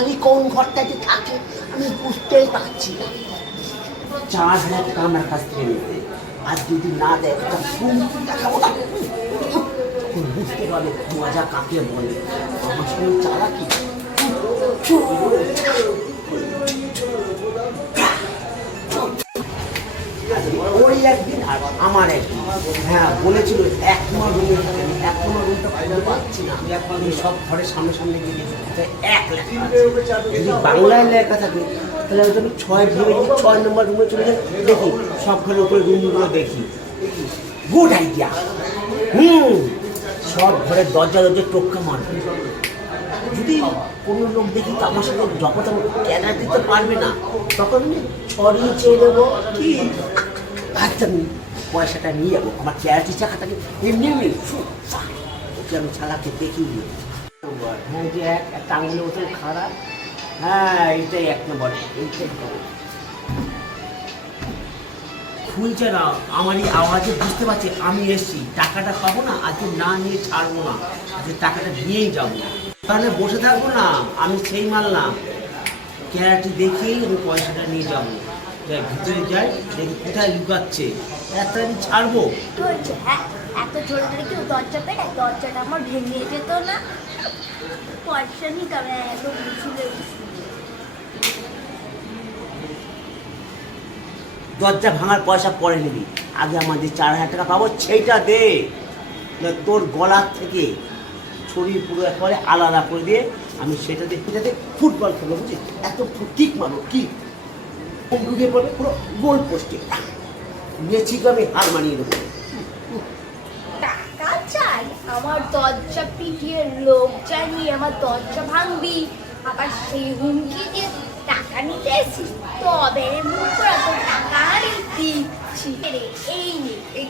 খালি কোন ঘরটাতে থাকে আমি বুঝতেই পারছি না। 4,000 টাকা আমার কাছ থেকে নিতে, আর যদি না দেয় একটা দেখাবো না, তখন বুঝতে পারবে মজা কাকে বলে। আমার সঙ্গে চালাকি ওই একদিন আর আমার একদিন, হ্যাঁ বলেছিল 1 নম্বর রুমে থাকে, আমি 1 নম্বর রুমটা খুঁজে পাচ্ছি না। আমি সব ঘরের সামনে সামনে গিয়ে দেখি 1 লেখা আছে। যদি বাংলায় লেখা থাকে তাহলে হয়তো আমি 6 ভেবে 6 নম্বর রুমে চলে যাই, দেখি সব ঘরের উপরে রুমগুলো দেখি। Good idea. সব ঘরের দরজা টোক্কা মারবে। যদি কোনো লোক দেখি তো আমার সাথে যখন ক্যানার দিতে পারবে না, তখন আমি ছড়িয়ে চেয়ে দেবো কি, আচ্ছা আমি পয়সাটা নিয়ে যাবো। আমার ক্যারাটি চাকাটাকে এমনি ওকে আমি ছালাকে দেখিয়ে দিই। হ্যাঁ যে একটা আঙুলের মতন খারাপ, হ্যাঁ এইটাই 1 নম্বর, এইটাই খুলছে না। আমার এই আওয়াজে বুঝতে পারছি আমি এসছি, টাকাটা পাবো না, আজকে না নিয়ে ছাড়বো না, আজকে টাকাটা নিয়েই যাবো। তাহলে বসে থাকবো না, আমি সেই মাল না, ক্যারাটি দেখেই আমি পয়সাটা নিয়ে যাবো। ভিতরে যাই দেখি কোথায় লুকাচ্ছে, এত আমি ছাড়বো। হ্যাঁ এত জোরে জোরে কেউ দরজা পেরে, দরজাটা আমার ভেঙে যেত না, পয়সা নিতে হবে এত বুঝলে। দরজা ভাঙার পয়সা পরে নিবি, আগে আমার যে 4,000 টাকা পাবো সেইটা দে। তোর গলার থেকে শরীর পুরো একেবারে আলাদা করে দিয়ে আমি সেটাতে ফুটবল খেলবো, বুঝলি? এত কিক মারবো, কি ঢুকে পড়বে পুরো গোল পোস্টে, মেছিকে আমি হার মানিয়ে দেবো। টাকা চাই, আমার দরজা পিটিয়ে লোক জানিয়ে আমার দরজা ভাঙবি, আবার সেই হুমকি দিয়ে টাকা নিতে এসেছিস, তবে মুখ করে তোর টাকা দিচ্ছি। এই নে এই